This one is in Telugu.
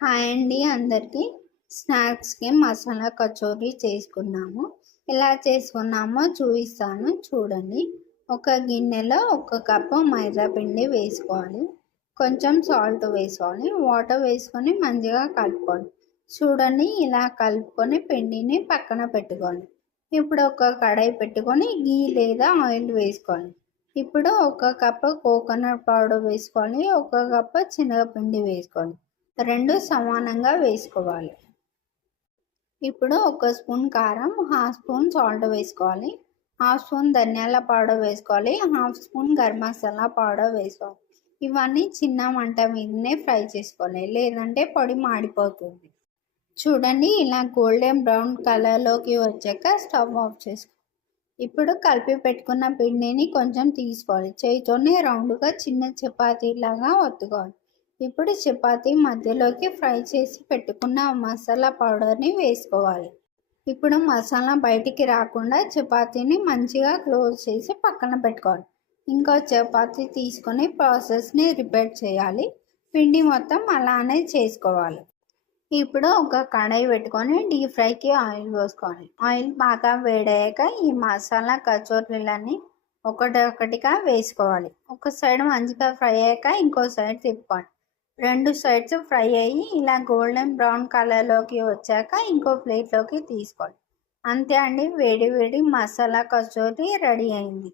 హాయ్ అండి అందరికీ. స్నాక్స్‌కి మసాలా కచోరీ చేసుకున్నాము. ఎలా చేసుకున్నామో చూపిస్తాను చూడండి. ఒక గిన్నెలో ఒక కప్పు మైదా పిండి వేసుకోవాలి. కొంచెం సాల్ట్ వేసుకోవాలి. వాటర్ వేసుకొని మంచిగా కలుపుకోవాలి. చూడండి ఇలా కలుపుకొని పిండిని పక్కన పెట్టుకోవాలి. ఇప్పుడు ఒక కడాయి పెట్టుకొని ఘీ లేదా ఆయిల్ వేసుకోవాలి. ఇప్పుడు ఒక కప్పు కోకోనట్ పౌడర్ వేసుకోవాలి. ఒక కప్పు శనగపిండి వేసుకోవాలి. 2 సమానంగా వేసుకోవాలి. ఇప్పుడు ఒక స్పూన్ కారం, హాఫ్ స్పూన్ సాల్ట్ వేసుకోవాలి. హాఫ్ స్పూన్ ధనియాల పౌడర్ వేసుకోవాలి. Half spoon garam masala powder వేసుకోవాలి. ఇవన్నీ చిన్న మంట మీదనే ఫ్రై చేసుకోవాలి, లేదంటే పొడి మాడిపోతుంది. చూడండి ఇలా గోల్డెన్ బ్రౌన్ కలర్లోకి వచ్చాక స్టవ్ ఆఫ్ చేసుకోవాలి. ఇప్పుడు కలిపి పెట్టుకున్న పిండిని కొంచెం తీసుకోవాలి. చేతితోనే రౌండ్గా చిన్న చపాతీలాగా ఒత్తుకోవాలి. ఇప్పుడు చపాతీ మధ్యలోకి ఫ్రై చేసి పెట్టుకున్న మసాలా పౌడర్ని వేసుకోవాలి. ఇప్పుడు మసాలా బయటికి రాకుండా చపాతీని మంచిగా క్లోజ్ చేసి పక్కన పెట్టుకోవాలి. ఇంకో చపాతీ తీసుకొని ప్రాసెస్ని రిపీట్ చేయాలి. పిండి మొత్తం అలానే చేసుకోవాలి. ఇప్పుడు ఒక కడాయి పెట్టుకొని డీప్ ఫ్రైకి ఆయిల్ పోసుకోవాలి. ఆయిల్ బాగా వేడయ్యాక ఈ మసాలా కచోరీలన్నీ ఒకటిగా వేసుకోవాలి. ఒక సైడ్ మంచిగా ఫ్రై అయ్యాక ఇంకో సైడ్ తిప్పుకోవాలి. 2 సైడ్స్ ఫ్రై అయ్యి ఇలా గోల్డెన్ బ్రౌన్ కలర్లోకి వచ్చాక ఇంకో ప్లేట్లోకి తీసుకోవాలి. అంతే అండి, వేడి వేడి మసాలా కచోరీ రెడీ అయింది.